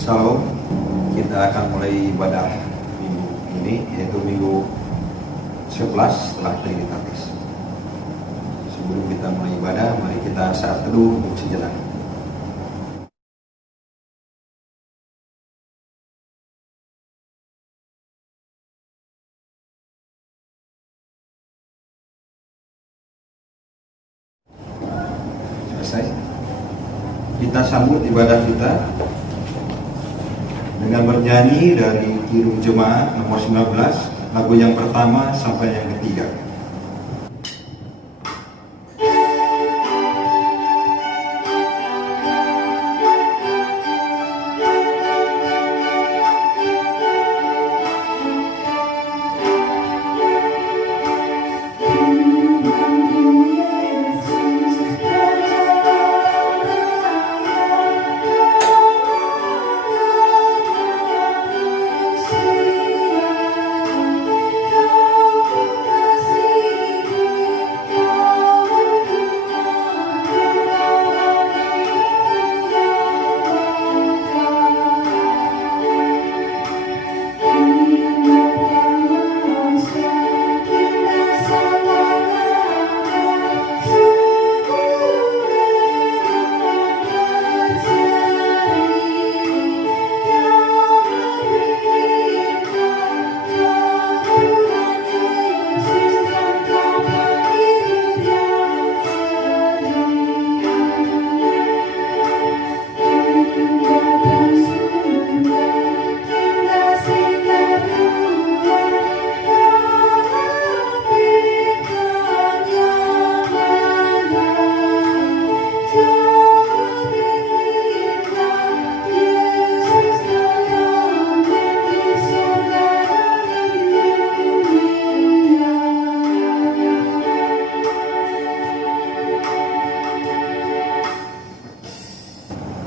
Shalom, kita akan mulai ibadah minggu ini, yaitu minggu 11 setelah Trinitatis. Sebelum kita mulai ibadah, mari kita saat teduh untuk sejenak. Selesai. Kita sambut ibadah kita dengan bernyanyi dari Kidung Jemaat nomor 19, lagu yang pertama sampai yang ketiga.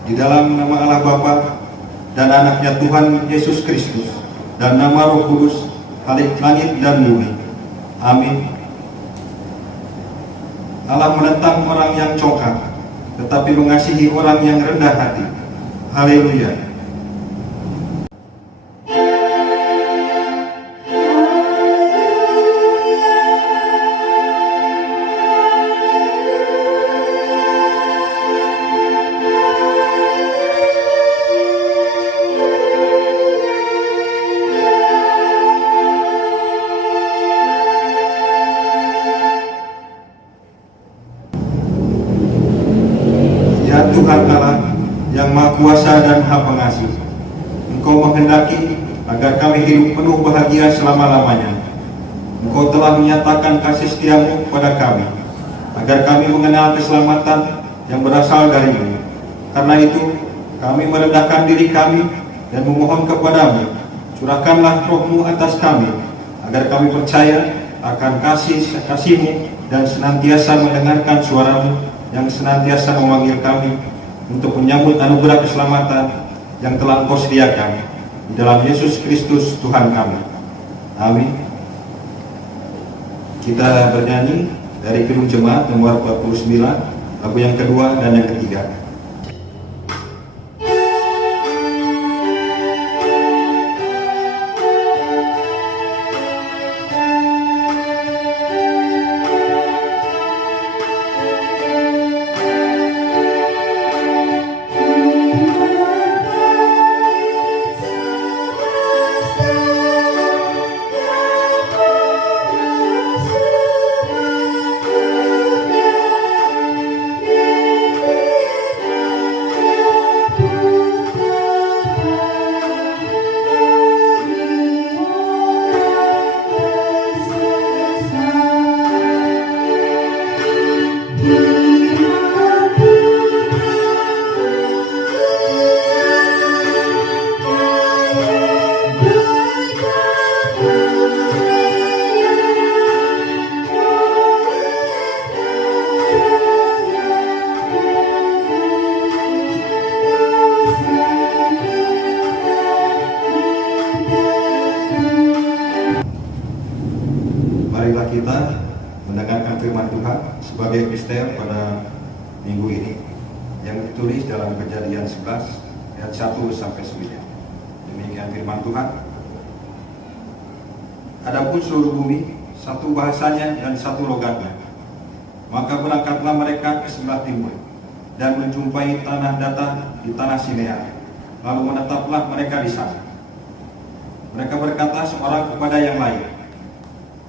Di dalam nama Allah Bapa dan anaknya Tuhan Yesus Kristus dan nama Roh Kudus, Khalik langit dan bumi. Amin. Allah menentang orang yang congkak, tetapi mengasihi orang yang rendah hati. Haleluya. Tuhan Allah yang Maha Kuasa dan Maha Pengasih, Engkau menghendaki agar kami hidup penuh bahagia selama-lamanya. Engkau telah menyatakan kasih setiamu kepada kami, agar kami mengenal keselamatan yang berasal dari-Mu. Karena itu, kami merendahkan diri kami dan memohon kepadamu, curahkanlah Roh-Mu atas kami, agar kami percaya akan kasih-Mu dan senantiasa mendengarkan suara-Mu yang senantiasa memanggil kami untuk menyambut anugerah keselamatan yang telah Engkau sediakan di dalam Yesus Kristus Tuhan kami. Amin. Kita bernyanyi dari Kidung Jemaat nomor 49, lagu yang kedua dan yang ketiga. sebagai epister pada minggu ini yang ditulis dalam Kejadian 11 ayat 1 sampai 9. Demikian firman Tuhan. Adapun seluruh bumi satu bahasanya dan satu logatnya, maka berangkatlah mereka ke sebelah timur dan menjumpai tanah datar di tanah Sinear, lalu menetaplah mereka di sana. Mereka berkata seorang kepada yang lain,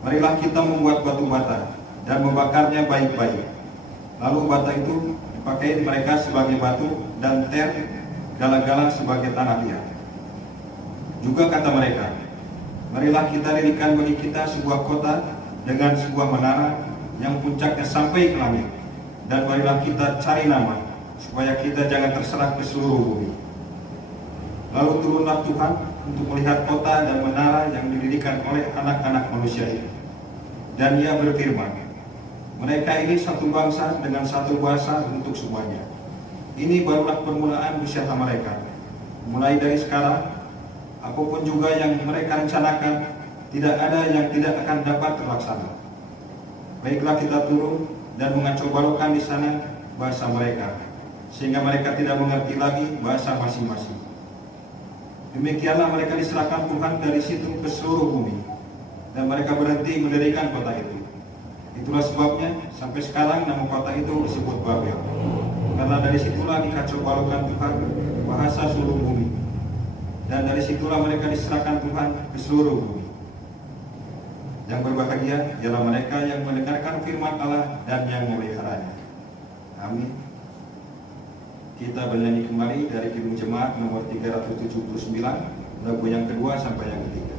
marilah kita membuat batu bata dan membakarnya baik-baik. Lalu bata itu dipakai mereka sebagai batu dan gala-gala sebagai tanah liat. Juga kata mereka, marilah kita dirikan bagi kita sebuah kota dengan sebuah menara yang puncaknya sampai ke langit, dan marilah kita cari nama supaya kita jangan terserah ke seluruh bumi. Lalu turunlah Tuhan untuk melihat kota dan menara yang didirikan oleh anak-anak manusia itu. Dan ia berfirman, mereka ini satu bangsa dengan satu bahasa untuk semuanya. Ini barulah permulaan usaha mereka. Mulai dari sekarang, apapun juga yang mereka rencanakan, tidak ada yang tidak akan dapat terlaksana. Baiklah kita turun dan mengacau balokkan di sana bahasa mereka, sehingga mereka tidak mengerti lagi bahasa masing-masing. Demikianlah mereka diserahkan Tuhan dari situ ke seluruh bumi, dan mereka berhenti mendirikan kota itu. Itulah sebabnya sampai sekarang nama kota itu disebut Babel, karena dari situlah dikacau balokkan Tuhan bahasa seluruh bumi, dan dari situlah mereka diserahkan Tuhan ke seluruh bumi. Yang berbahagia ialah mereka yang mendengarkan firman Allah dan yang memeliharanya. Amin. Kita bernyanyi kembali dari Kidung Jemaat nomor 379, lagu yang kedua sampai yang ketiga.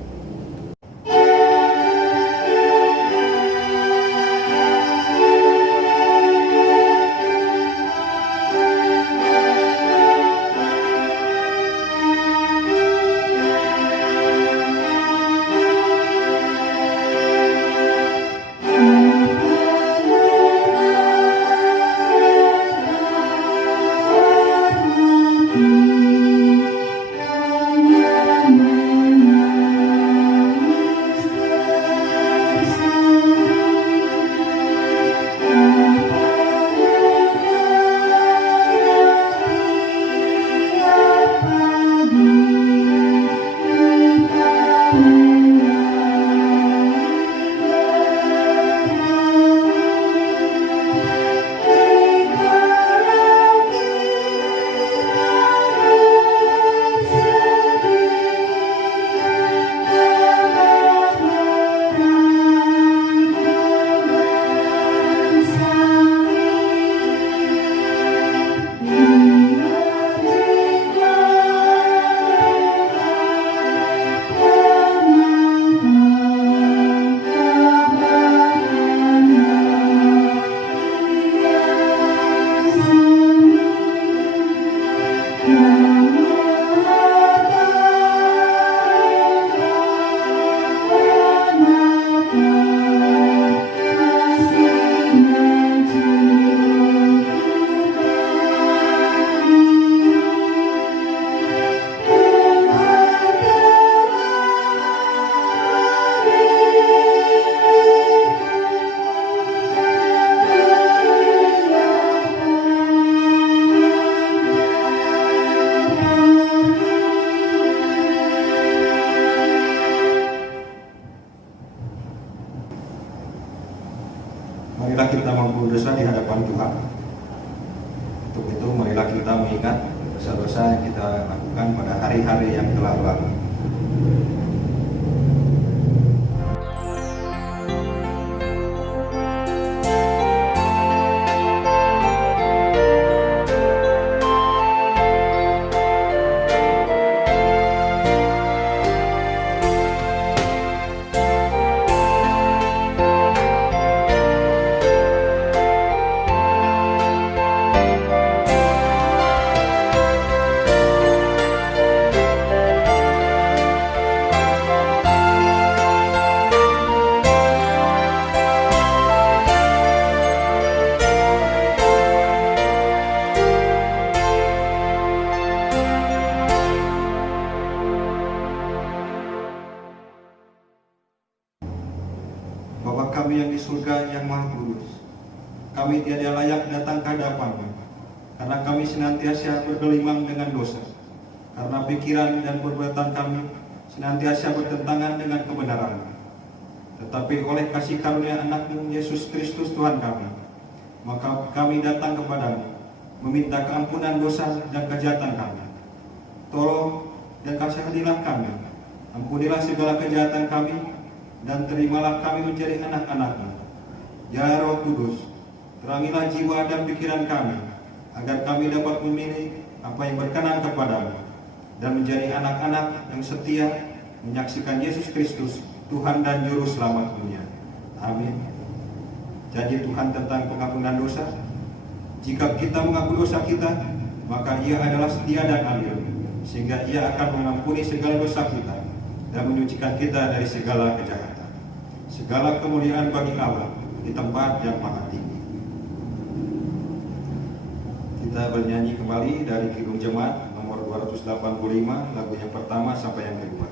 Marilah kita mengampuni dosa di hadapan Tuhan. Untuk itu marilah kita mengingat dosa-dosa yang kita lakukan pada hari-hari yang telah lalu. Bapa kami yang di surga yang maha kudus, kami tiada layak datang ke hadapan-Mu, karena kami senantiasa bergelimang dengan dosa. karena pikiran dan perbuatan kami senantiasa bertentangan dengan kebenaran. Tetapi oleh kasih karunia Anak-Mu Yesus Kristus Tuhan kami, maka kami datang kepadamu, meminta keampunan dosa dan kejahatan kami. Tolong dan kasihanilah kami, ampunilah segala kejahatan kami, dan terimalah kami menjadi anak-Anak-Mu. Ya Roh Kudus, terangilah jiwa dan pikiran kami, agar kami dapat memilih apa yang berkenan kepadamu, dan menjadi anak-anak yang setia menyaksikan Yesus Kristus, Tuhan dan Juru Selamat dunia. Amin. Janji Tuhan tentang pengampunan dosa, jika kita mengaku dosa kita, maka Ia adalah setia dan adil, sehingga Ia akan mengampuni segala dosa kita dan menyucikan kita dari segala kejahatan. Segala kemuliaan bagi Allah di tempat yang maha tinggi. Kita bernyanyi kembali dari Kidung Jemaat nomor 285, lagu yang pertama sampai yang kedua.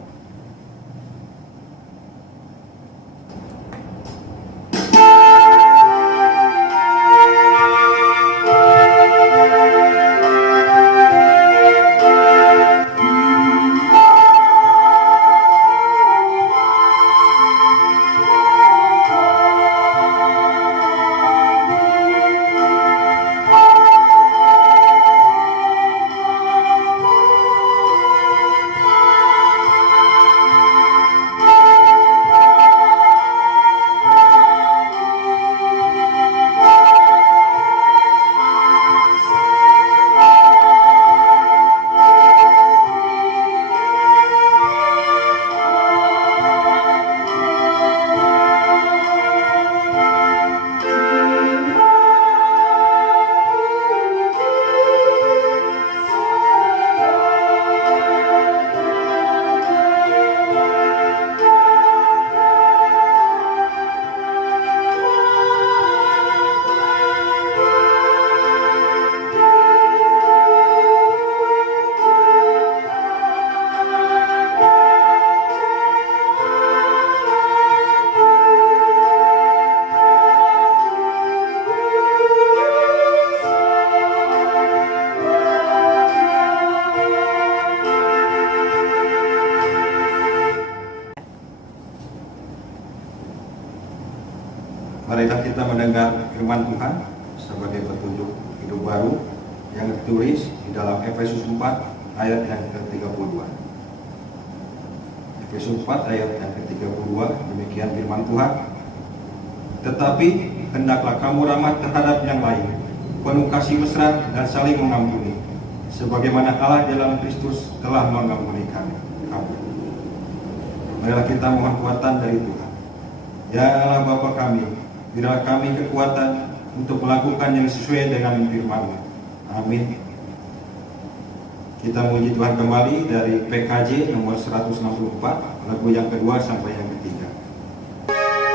Marilah kita mendengar firman Tuhan sebagai petunjuk hidup baru yang ditulis di dalam Efesus 4 ayat yang ke-32. Efesus 4 ayat yang ke-32, demikian firman Tuhan. Tetapi hendaklah kamu ramah terhadap yang lain, penuh kasih mesra dan saling mengampuni, sebagaimana Allah dalam Kristus telah mengampuni kamu. Marilah kita mohon kuatan dari Tuhan. Ya Allah Bapa kami, berilah kami kekuatan untuk melakukan yang sesuai dengan firman-Mu. Amin. Kita memuji Tuhan kembali dari PKJ nomor 164, lagu yang kedua sampai yang ketiga. Thank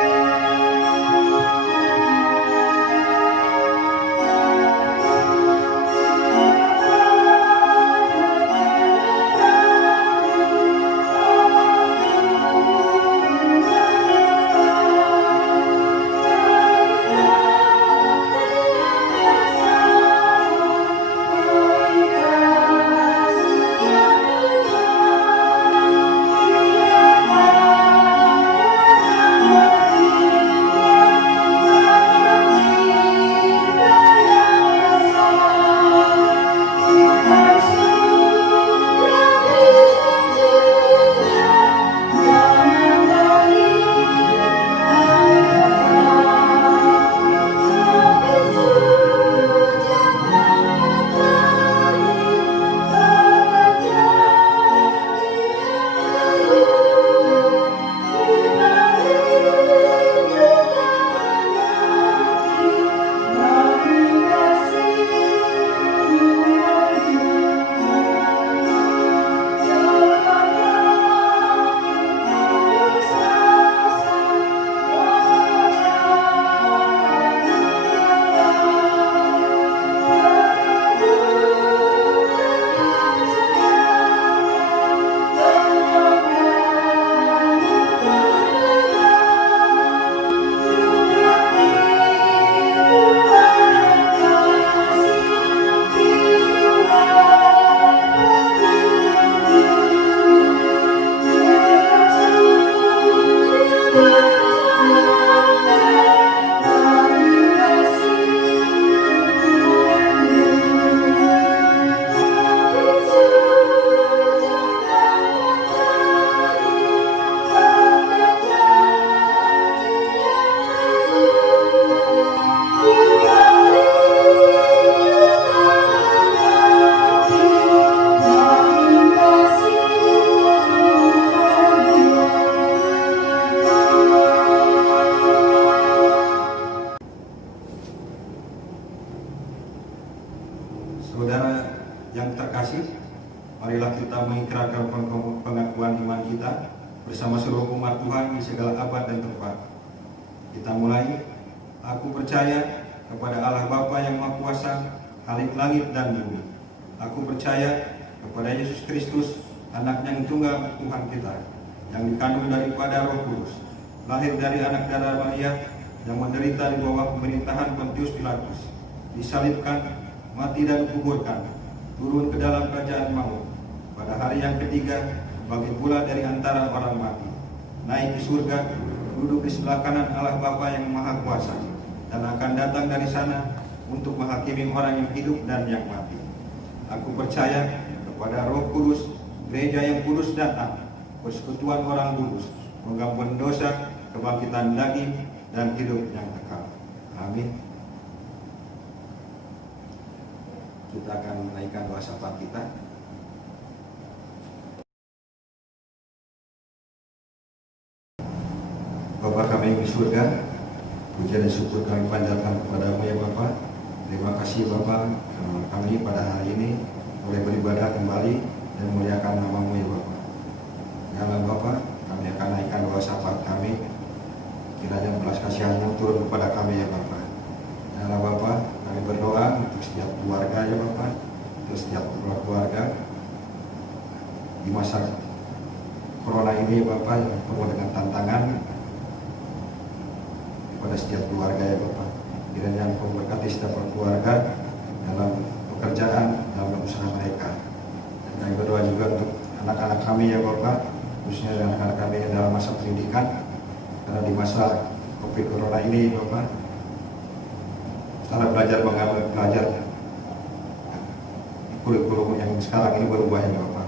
yang terkasih, marilah kita mengikrarkan pengakuan iman kita bersama seluruh umat Tuhan di segala abad dan tempat. Kita mulai. Aku percaya kepada Allah Bapa yang Maha Kuasa, Khalik langit dan bumi. Aku percaya kepada Yesus Kristus, Anak-Nya yang tunggal Tuhan kita, yang dikandung daripada Roh Kudus, lahir dari anak darah Maria, yang menderita di bawah pemerintahan Pontius Pilatus, disalibkan, mati dan dikuburkan, turun ke dalam kerajaan maut, pada hari yang ketiga bangkit pula dari antara orang mati, naik ke surga, duduk di sebelah kanan Allah Bapa yang Maha Kuasa, dan akan datang dari sana untuk menghakimi orang yang hidup dan yang mati. Aku percaya kepada Roh Kudus, gereja yang kudus dan taat, persekutuan orang kudus, pengampunan dosa, kebangkitan daging, dan hidup yang kekal. Amin. Kita akan menaikkan doa syafaat kita. Bapa kami yang di surga, puja dan syukur kami panjatkan kepadamu ya Bapa. Terima kasih Bapa, kami pada hari ini boleh beribadah kembali dan memuliakan namamu ya Bapa. Ya Allah Bapa, kami akan naikkan doa syafaat kami. Kiranya belas kasihan-Mu turun kepada kami ya Bapa. Ya Allah Bapa, kami berdoa untuk setiap keluarga ya Bapa, untuk setiap keluarga di masa corona ini Bapa yang penuh dengan tantangan pada setiap keluarga ya Bapak. Kiranya Engkau berkati setiap keluarga dalam pekerjaan, dalam usaha mereka. Dan kami berdoa juga untuk anak-anak kami ya Bapak, khususnya anak-anak kami yang dalam masa pendidikan. Karena di masa COVID Corona ini Bapak, cara belajar kurikulum yang sekarang ini berubah ya Bapak.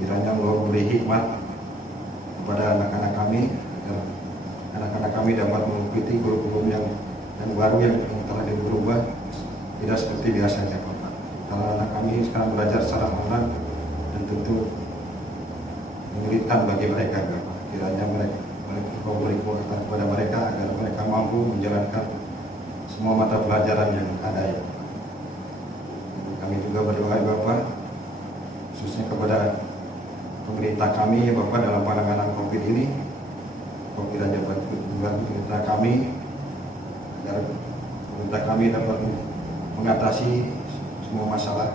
Kiranya Engkau beri hikmat kepada anak-anak kami, anak-anak kami dapat mengikuti kurikulum yang baru yang telah berubah, tidak seperti biasanya Bapak. Karena anak kami sekarang belajar secara online dan tentu menyulitkan bagi mereka Bapak. Kiranya Engkau beri kekuatan kepada mereka agar mereka mampu menjalankan semua mata pelajaran yang ada ya. Kami juga berdoa Bapak, khususnya kepada pemerintah kami ya Bapak dalam penanganan COVID ini. Kau kiranya bantu pemerintah kami agar pemerintah kami dapat mengatasi semua masalah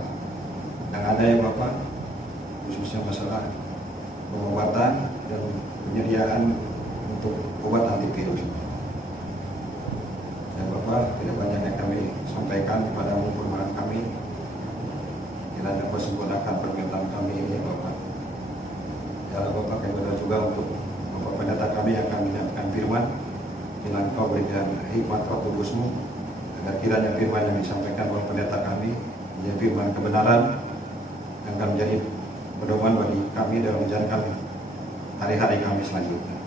yang ada ya Bapak, khususnya masalah pengobatan dan penyediaan untuk obat antivirus. Ya Bapak, tidak banyak yang kami sampaikan kepada permohonan kami. Kiranya Bapak sempurnakan permintaan kami ini ya Bapak. Ya Bapak, kami berdoa juga untuk pendeta kami yang akan menyampaikan firman. Kiranya Engkau berikan hikmat Roh Kudus-Mu agar kiranya firman yang disampaikan oleh pendeta kami menjadi firman kebenaran yang akan menjadi pedoman bagi kami dalam menjalankan hari-hari kami selanjutnya.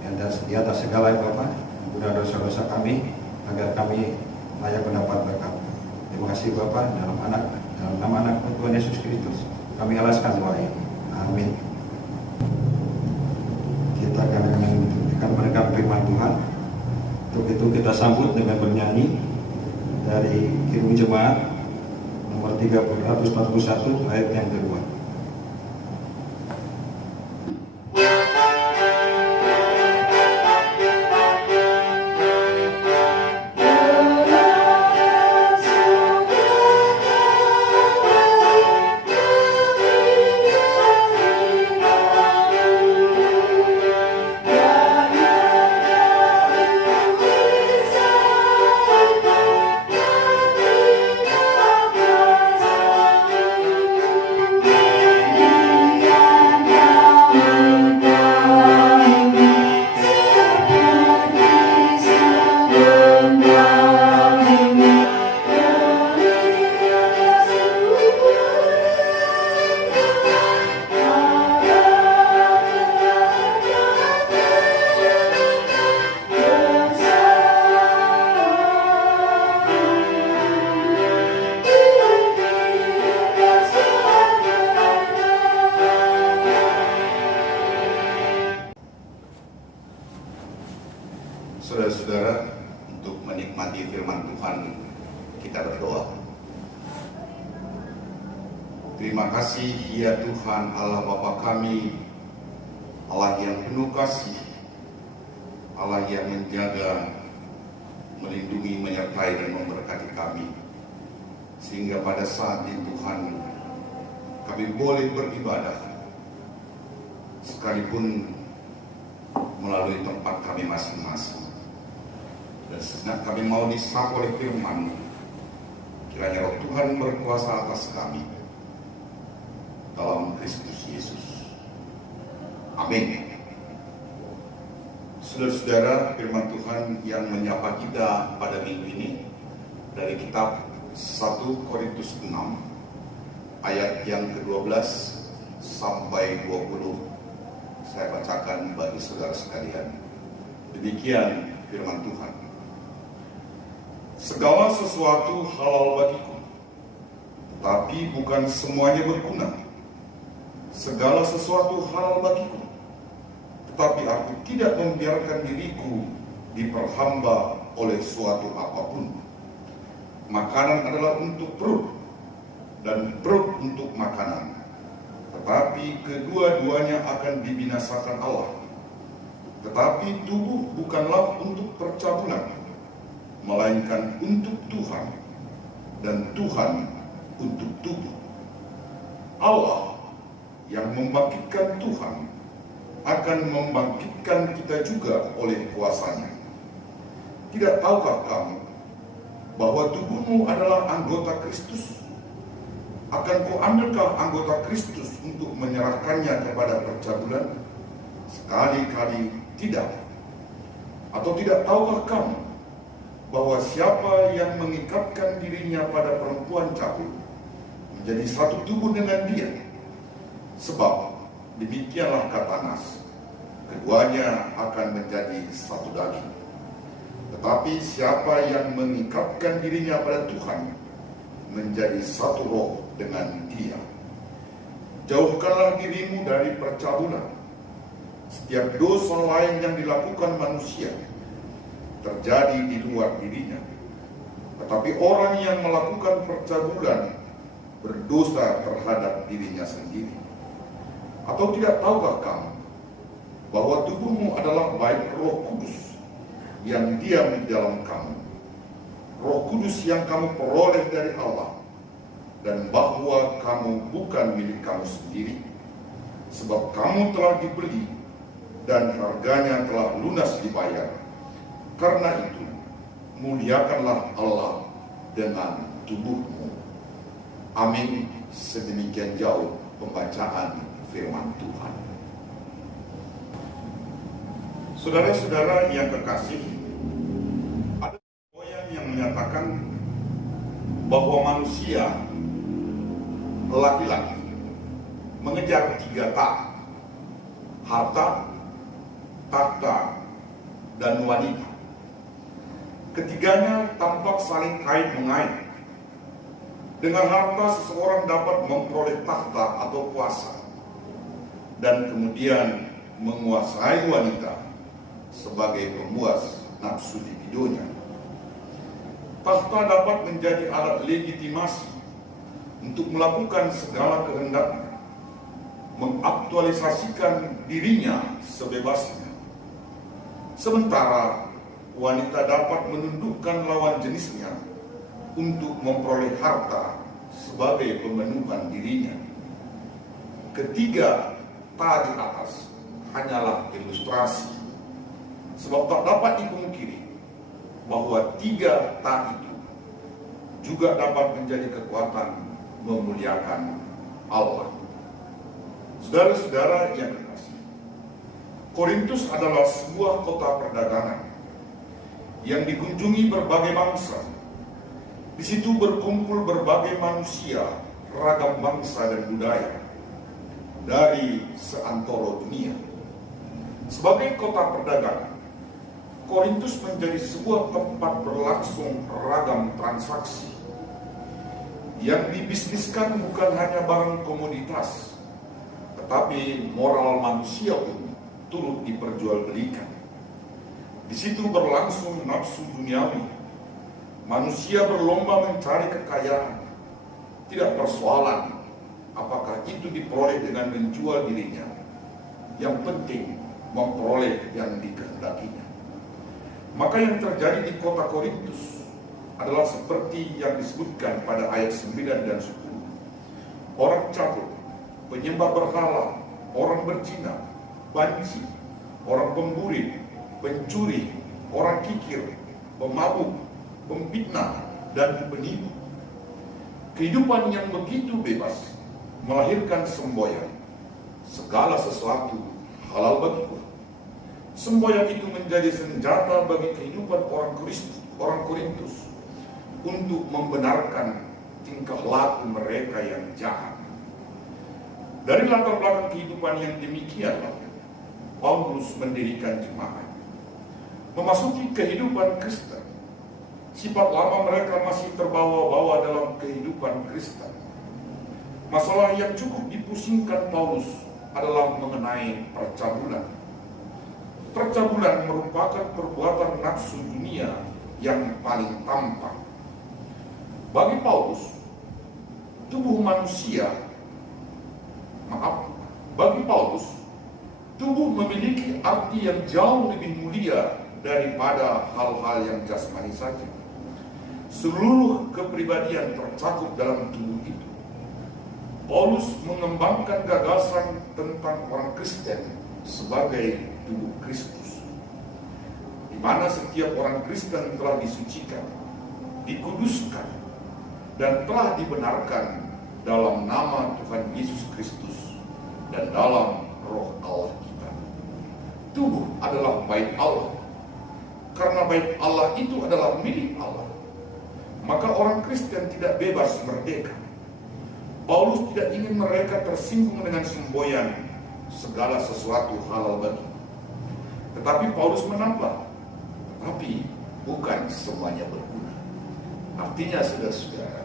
Dan di atas segala Bapak, ampunilah dosa-dosa kami agar kami layak mendapat berkat. Terima kasih Bapak, dalam nama anak Tuhan Yesus Kristus kami alaskan doa ini. Amin. Kita akan mendengar firman Tuhan. Untuk itu kita sambut dengan bernyanyi dari Kirung Jemaat nomor 341 ayat yang kedua. Yeah. Terima kasih ya Tuhan Allah Bapa kami, Allah yang penuh kasih, Allah yang menjaga, melindungi, menyertai dan memberkati kami. Sehingga pada saat ini Tuhan, kami boleh beribadah sekalipun melalui tempat kami masing-masing. Dan sejenak kami mau disapa oleh firman, kiranya Roh Tuhan berkuasa atas kami dalam Kristus Yesus. Amin. Saudara-saudara, firman Tuhan yang menyapa kita pada minggu ini dari kitab 1 Korintus 6 ayat yang ke-12 sampai 20. Saya bacakan bagi saudara sekalian. Demikian firman Tuhan. Segala sesuatu halal bagiku, tapi bukan semuanya berguna. Segala sesuatu halal bagiku, tetapi aku tidak membiarkan diriku diperhamba oleh suatu apapun. Makanan adalah untuk perut, dan perut untuk makanan. Tetapi kedua-duanya akan dibinasakan Allah. Tetapi tubuh bukanlah untuk percabulan, melainkan untuk Tuhan, dan Tuhan untuk tubuh. Allah yang membangkitkan Tuhan akan membangkitkan kita juga oleh kuasanya. Tidak tahukah kamu bahwa tubuhmu adalah anggota Kristus? Akan kuambilkah anggota Kristus untuk menyerahkannya kepada percabulan? Sekali-kali tidak. Atau tidak tahukah kamu bahwa siapa yang mengikatkan dirinya pada perempuan cabul menjadi satu tubuh dengan dia? Sebab demikianlah kata Nas, keduanya akan menjadi satu daging. Tetapi siapa yang mengikatkan dirinya pada Tuhan menjadi satu roh dengan dia. Jauhkanlah dirimu dari percabulan. Setiap dosa lain yang dilakukan manusia terjadi di luar dirinya. Tetapi orang yang melakukan percabulan berdosa terhadap dirinya sendiri. Atau tidak tahukah kamu bahwa tubuhmu adalah bait Roh Kudus yang diam di dalam kamu, Roh Kudus yang kamu peroleh dari Allah, dan bahwa kamu bukan milik kamu sendiri, sebab kamu telah dibeli dan harganya telah lunas dibayar. Karena itu, muliakanlah Allah dengan tubuhmu. Amin. Sedemikian jauh pembacaan firman Tuhan. Saudara-saudara yang kekasih, ada poin yang menyatakan bahwa manusia laki-laki mengejar 3 tak: harta, tahta, dan wanita. Ketiganya tampak saling kait-mengait. Dengan harta seseorang dapat memperoleh tahta atau kuasa, dan kemudian menguasai wanita sebagai pemuas nafsu libidonya. Tahta dapat menjadi alat legitimasi untuk melakukan segala kehendaknya, mengaktualisasikan dirinya sebebasnya. Sementara wanita dapat menundukkan lawan jenisnya untuk memperoleh harta sebagai pemenuhan dirinya. Ketiga tak di atas hanyalah ilustrasi, sebab tak dapat dipungkiri bahwa 3 tak itu juga dapat menjadi kekuatan memuliakan Allah. Saudara-saudara yang kekasih, Korintus adalah sebuah kota perdagangan yang dikunjungi berbagai bangsa. Di situ berkumpul berbagai manusia, ragam bangsa dan budaya dari seantero dunia. Sebagai kota perdagangan, Korintus menjadi sebuah tempat berlangsung ragam transaksi. Yang dibisniskan bukan hanya barang komoditas, tetapi moral manusia pun turut diperjualbelikan. Di situ berlangsung nafsu duniawi. Manusia berlomba mencari kekayaan, tidak persoalan apakah itu diperoleh dengan menjual dirinya. Yang penting memperoleh yang dikehendakinya. Maka yang terjadi di kota Korintus adalah seperti yang disebutkan pada ayat 9 dan 10. Orang cabul, penyembah berhala, orang berzina, banci, orang pemburi, pencuri, orang kikir, pemabuk, pemfitnah, dan penipu. Kehidupan yang begitu bebas melahirkan semboyan. Segala sesuatu halal bagiku. Semboyan itu menjadi senjata bagi kehidupan orang Korintus untuk membenarkan tingkah laku mereka yang jahat. Dari latar belakang kehidupan yang demikian, Paulus mendirikan jemaat. Memasuki kehidupan Kristen, sifat lama mereka masih terbawa-bawa dalam kehidupan Kristen. Masalah yang cukup dipusingkan Paulus adalah mengenai percabulan. Percabulan merupakan perbuatan nafsu dunia yang paling tampak. Bagi Paulus, tubuh memiliki arti yang jauh lebih mulia daripada hal-hal yang jasmani saja. Seluruh kepribadian tercakup dalam tubuh itu. Paulus mengembangkan gagasan tentang orang Kristen sebagai tubuh Kristus, di mana setiap orang Kristen telah disucikan, dikuduskan, dan telah dibenarkan dalam nama Tuhan Yesus Kristus dan dalam Roh Allah kita. Tubuh adalah bait Allah. Karena bait Allah itu adalah milik Allah, maka orang Kristen tidak bebas merdeka. Paulus tidak ingin mereka tersinggung dengan semboyan segala sesuatu halal bagi. Tetapi Paulus menambah, tapi bukan semuanya berguna. Artinya saudara-saudara,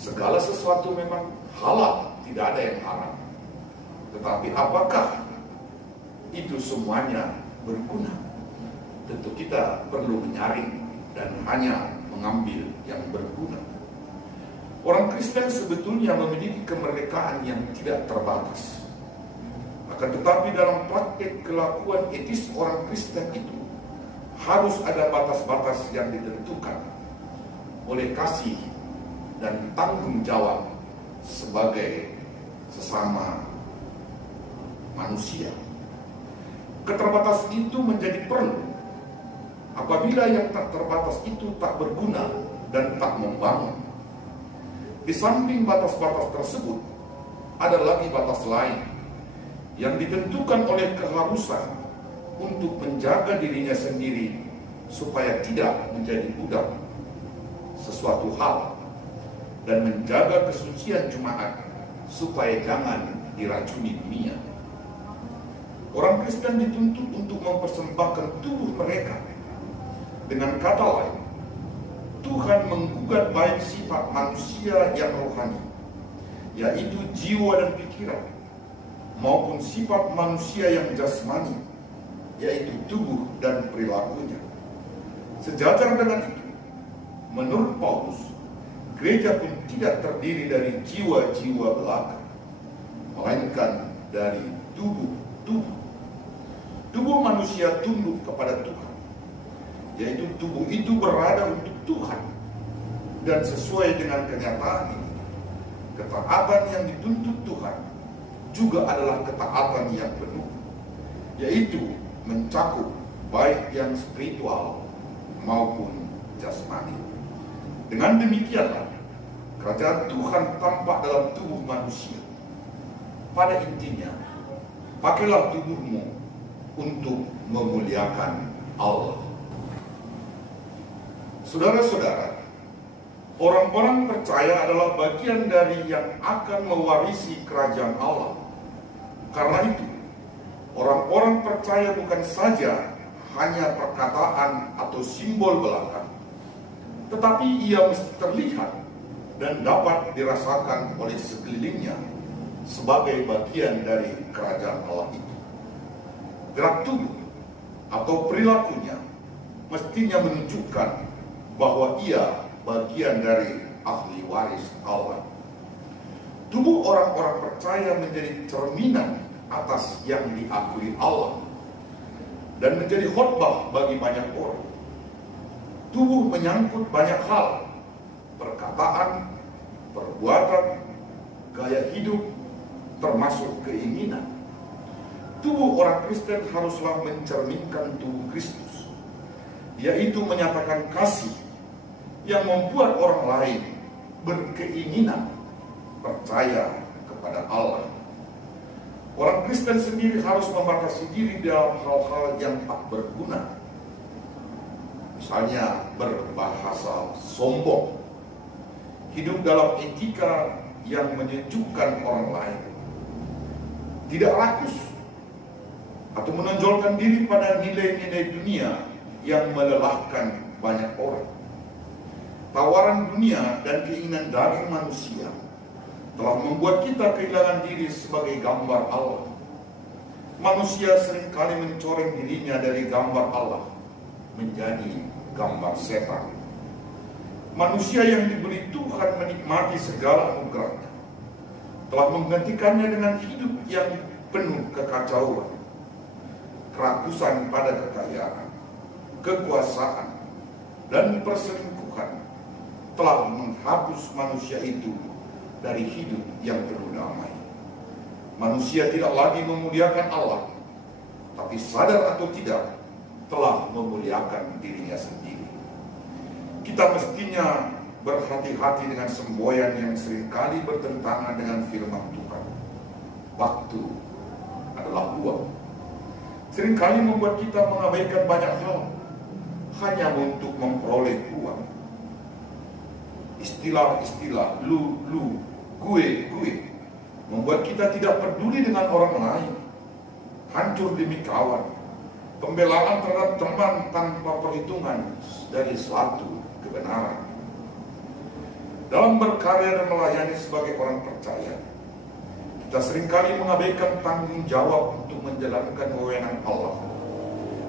segala sesuatu memang halal, tidak ada yang haram. Tetapi apakah itu semuanya berguna? Tentu kita perlu menyaring dan hanya mengambil yang berguna. Orang Kristen sebetulnya memiliki kemerdekaan yang tidak terbatas. Akan tetapi dalam praktik kelakuan etis orang Kristen itu harus ada batas-batas yang ditentukan oleh kasih dan tanggung jawab sebagai sesama manusia. Keterbatasan itu menjadi perlu apabila yang tak terbatas itu tak berguna dan tak membangun. Di samping batas-batas tersebut, ada lagi batas lain yang ditentukan oleh keharusan untuk menjaga dirinya sendiri supaya tidak menjadi budak sesuatu hal dan menjaga kesucian jemaat supaya jangan diracuni dunia. Orang Kristen dituntut untuk mempersembahkan tubuh mereka. Dengan kata lain, Tuhan menggugat baik sifat manusia yang rohani, yaitu jiwa dan pikiran, maupun sifat manusia yang jasmani, yaitu tubuh dan perilakunya. Sejajar dengan itu, menurut Paulus, gereja pun tidak terdiri dari jiwa-jiwa belaka, melainkan dari tubuh. Tubuh manusia tunduk kepada Tuhan, yaitu tubuh itu berada untuk Tuhan. Dan sesuai dengan kenyataan ini, ketaatan yang dituntut Tuhan juga adalah ketaatan yang penuh, yaitu mencakup baik yang spiritual maupun jasmani. Dengan demikianlah kerajaan Tuhan tampak dalam tubuh manusia. Pada intinya, pakailah tubuhmu untuk memuliakan Allah. Saudara-saudara, orang-orang percaya adalah bagian dari yang akan mewarisi kerajaan Allah. Karena itu, orang-orang percaya bukan saja hanya perkataan atau simbol belaka, tetapi ia mesti terlihat dan dapat dirasakan oleh sekelilingnya sebagai bagian dari kerajaan Allah itu. Gerak tubuh atau perilakunya mestinya menunjukkan bahwa ia bagian dari ahli waris Allah. Tubuh orang-orang percaya menjadi cerminan atas yang diakui Allah dan menjadi khotbah bagi banyak orang. Tubuh menyangkut banyak hal, perkataan, perbuatan, gaya hidup, termasuk keinginan. Tubuh orang Kristen haruslah mencerminkan tubuh Kristus, yaitu menyatakan kasih yang membuat orang lain berkeinginan percaya kepada Allah. Orang Kristen sendiri harus membatasi diri dalam hal-hal yang tak berguna. Misalnya berbahasa sombong, hidup dalam etika yang menyejukkan orang lain, tidak rakus, atau menonjolkan diri pada nilai-nilai dunia yang melelahkan banyak orang. Tawaran dunia dan keinginan daging manusia telah membuat kita kehilangan diri sebagai gambar Allah. Manusia seringkali mencoreng dirinya dari gambar Allah menjadi gambar setan. Manusia yang diberi Tuhan menikmati segala anugerahnya telah menggantikannya dengan hidup yang penuh kekacauan, kerakusan pada kekayaan, kekuasaan, dan perselingkuhan telah menghapus manusia itu dari hidup yang penuh damai. Manusia tidak lagi memuliakan Allah, tapi sadar atau tidak telah memuliakan dirinya sendiri. Kita mestinya berhati-hati dengan semboyan yang seringkali bertentangan dengan firman Tuhan. Waktu adalah uang. Seringkali membuat kita mengabaikan banyak hal hanya untuk memperoleh uang. Istilah-istilah lu, gue membuat kita tidak peduli dengan orang lain, hancur demi kawan, pembelaan terhadap teman tanpa perhitungan dari suatu kebenaran. Dalam berkarya dan melayani sebagai orang percaya, kita seringkali mengabaikan tanggung jawab untuk menjalankan wewenang Allah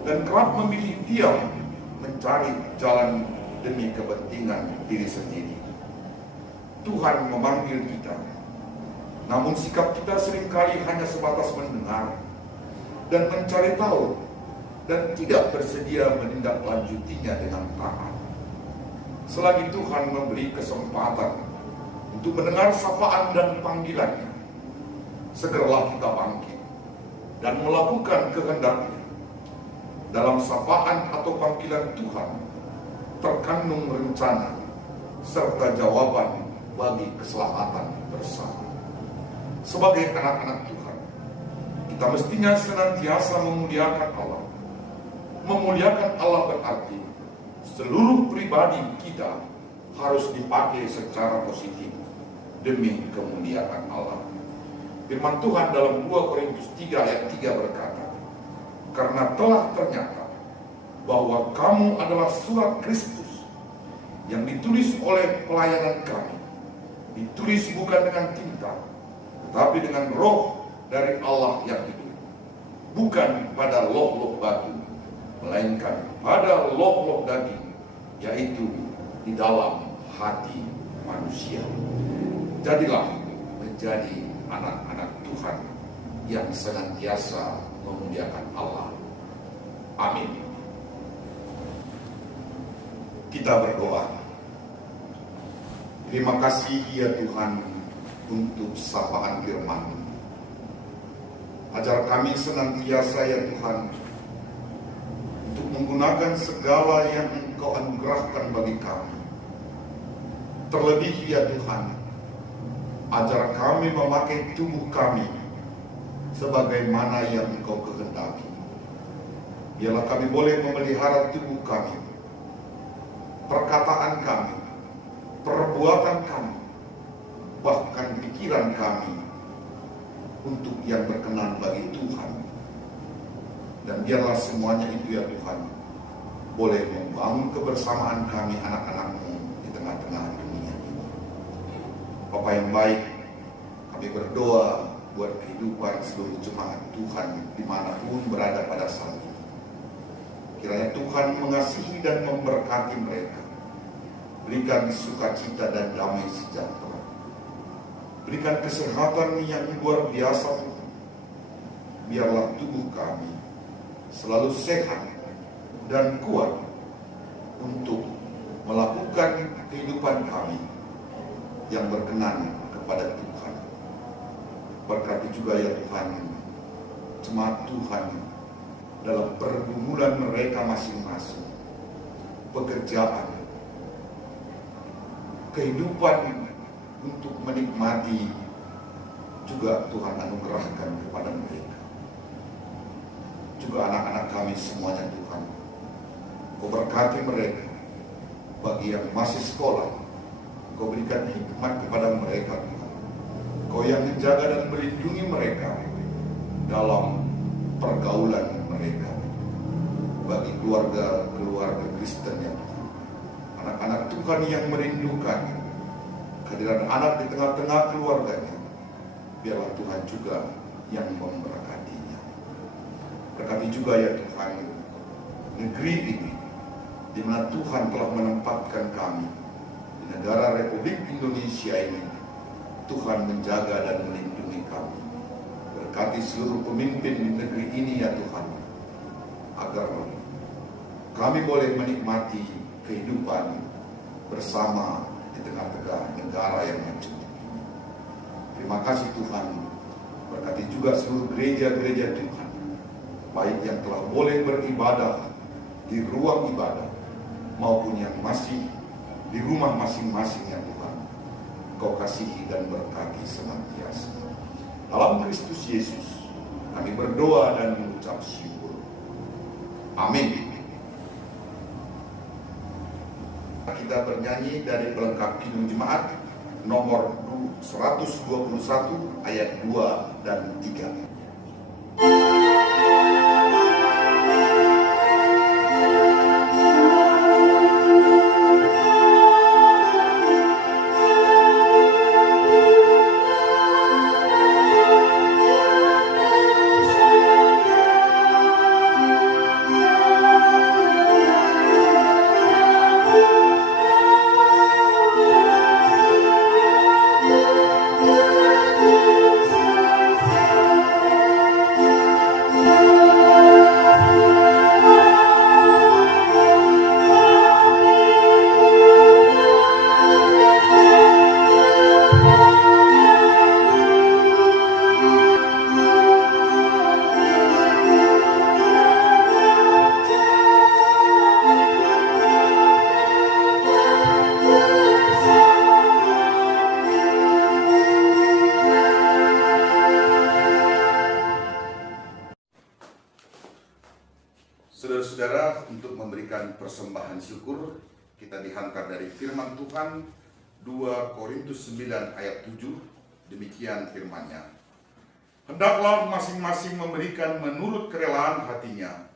dan kerap memilih diam mencari jalan demi kepentingan diri sendiri. Tuhan memanggil kita, namun sikap kita seringkali hanya sebatas mendengar dan mencari tahu dan tidak bersedia menindaklanjutinya dengan taat. Selagi Tuhan memberi kesempatan untuk mendengar sapaan dan panggilannya, segeralah kita bangkit dan melakukan kehendaknya. Dalam sapaan atau panggilan Tuhan terkandung rencana serta jawaban bagi keselamatan bersama. Sebagai anak-anak Tuhan, kita mestinya senantiasa memuliakan Allah. Memuliakan Allah berarti seluruh pribadi kita harus dipakai secara positif demi kemuliaan Allah. Firman Tuhan dalam 2 Korintus 3 ayat 3 berkata, karena telah ternyata bahwa kamu adalah surat Kristus yang ditulis oleh pelayanan kami, ditulis bukan dengan tinta, tetapi dengan roh dari Allah yang hidup, bukan pada loh-loh batu, melainkan pada loh-loh daging, yaitu di dalam hati manusia. Jadilah menjadi anak-anak Tuhan yang senantiasa memuliakan Allah. Amin. Kita berdoa. Terima kasih ya Tuhan untuk sapaan firman. Ajar kami senantiasa ya Tuhan untuk menggunakan segala yang Engkau anugerahkan bagi kami. Terlebih ya Tuhan, ajar kami memakai tubuh kami sebagaimana yang Engkau kehendaki. Biarlah kami boleh memelihara tubuh kami, perkataan kami, perbuatan kami, bahkan pikiran kami untuk yang berkenan bagi Tuhan. Dan biarlah semuanya itu ya Tuhan boleh membangun kebersamaan kami anak-anak-Mu di tengah-tengah dunia ini. Bapa yang baik, kami berdoa buat kehidupan seluruh jemaat Tuhan dimanapun berada pada saat ini. Kiranya Tuhan mengasihi dan memberkati mereka, berikan sukacita dan damai sejahtera. Berikan kesehatan yang luar biasa, Tuhan. Biarlah tubuh kami selalu sehat dan kuat untuk melakukan kehidupan kami yang berkenan kepada Tuhan. Berkati juga ya Tuhan, jemaat Tuhan dalam pergumulan mereka masing-masing, pekerjaan, kehidupan untuk menikmati, juga Tuhan anugerahkan kepada mereka. Juga anak-anak kami semuanya Tuhan, Kau berkati mereka. Bagi yang masih sekolah, Kau berikan hikmat kepada mereka Tuhan. Kau yang menjaga dan melindungi mereka dalam pergaulan mereka. Bagi keluarga Kristen yang Tuhan, anak-anak Tuhan yang merindukan kehadiran anak di tengah-tengah keluarganya, biarlah Tuhan juga yang memberkatinya. Berkati juga ya Tuhan negeri ini, di mana Tuhan telah menempatkan kami, di negara Republik Indonesia ini. Tuhan menjaga dan melindungi kami. Berkati seluruh pemimpin di negeri ini ya Tuhan, agar kami boleh menikmati kehidupan bersama di tengah-tengah negara yang maju ini. Terima kasih Tuhan. Berkati juga seluruh gereja-gereja Tuhan, baik yang telah boleh beribadah di ruang ibadah maupun yang masih di rumah masing-masing ya Tuhan. Kau kasihi dan berkati senantiasa. Dalam Kristus Yesus kami berdoa dan mengucap syukur. Amin. Kita bernyanyi dari pelengkap Kidung Jemaat nomor 121 ayat 2 dan 3. Saudara-saudara, untuk memberikan persembahan syukur, kita dihantar dari firman Tuhan 2 Korintus 9 ayat 7. Demikian firman-Nya. Hendaklah masing-masing memberikan menurut kerelaan hatinya,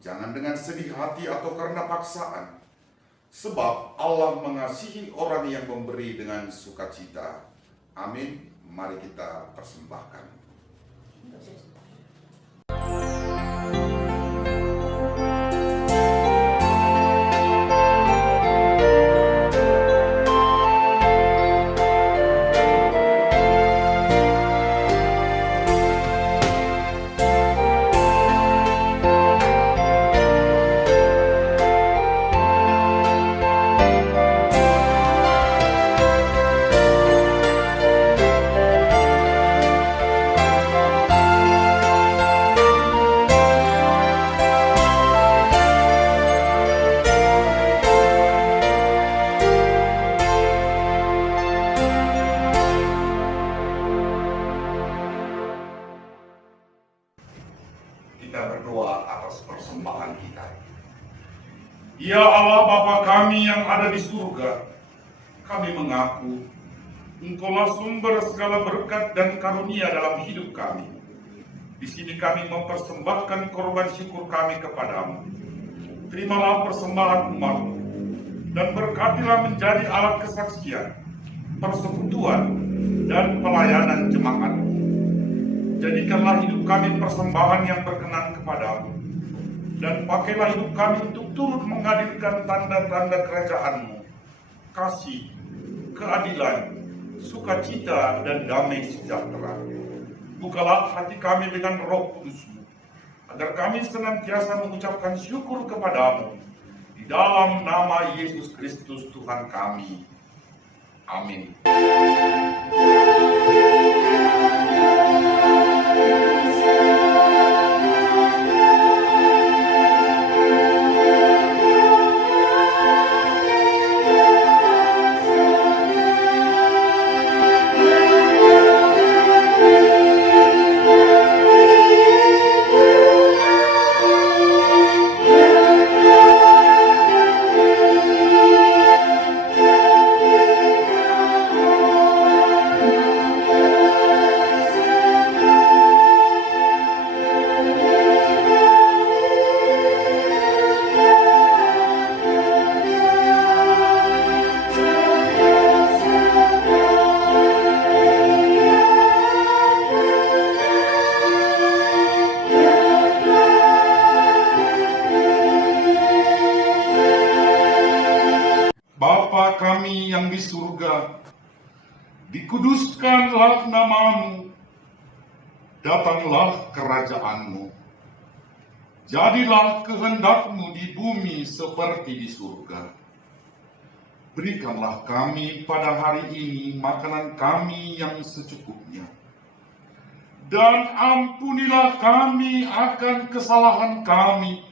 jangan dengan sedih hati atau karena paksaan, sebab Allah mengasihi orang yang memberi dengan sukacita. Amin. Mari kita persembahkan. Kita berdoa atas persembahan kita. Ya Allah Bapa kami yang ada di surga, kami mengaku Engkaulah sumber segala berkat dan karunia dalam hidup kami. Di sini kami mempersembahkan korban syukur kami kepadamu. Terimalah persembahan umat-Mu dan berkatilah menjadi alat kesaksian, persekutuan, dan pelayanan jemaat. Jadikanlah hidup kami persembahan yang berkenan kepadamu, dan pakailah hidup kami untuk turut menghadirkan tanda-tanda kerajaan-Mu, kasih, keadilan, sukacita, dan damai sejahtera. Bukalah hati kami dengan Roh Kudus-Mu, agar kami senantiasa mengucapkan syukur kepadamu. Di dalam nama Yesus Kristus Tuhan kami. Amin. Bapa kami yang di surga, dikuduskanlah namamu, datanglah kerajaanmu, jadilah kehendakmu di bumi seperti di surga. Berikanlah kami pada hari ini makanan kami yang secukupnya, dan ampunilah kami akan kesalahan kami,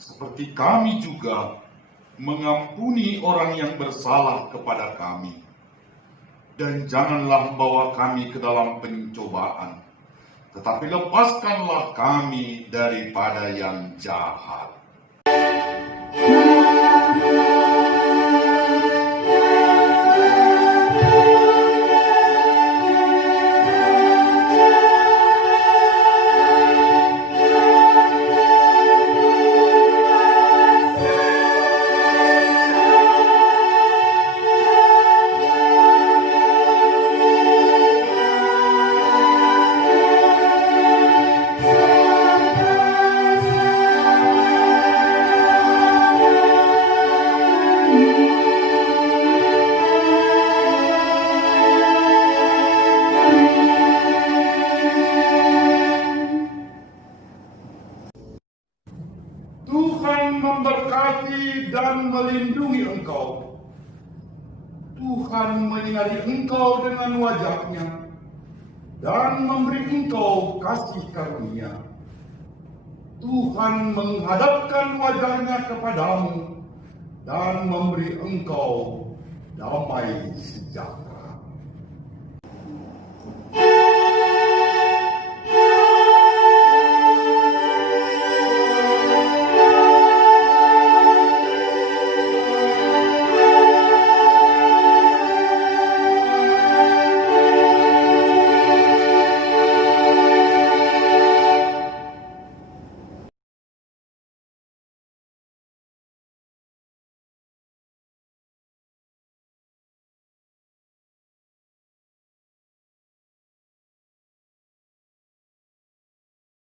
seperti kami juga mengampuni orang yang bersalah kepada kami. Dan janganlah bawa kami ke dalam pencobaan, tetapi lepaskanlah kami daripada yang jahat. Tuhan memberkati dan melindungi engkau. Tuhan menyinari engkau dengan wajah-Nya dan memberi engkau kasih karunia. Tuhan menghadapkan wajah-Nya kepadamu dan memberi engkau damai sejahtera.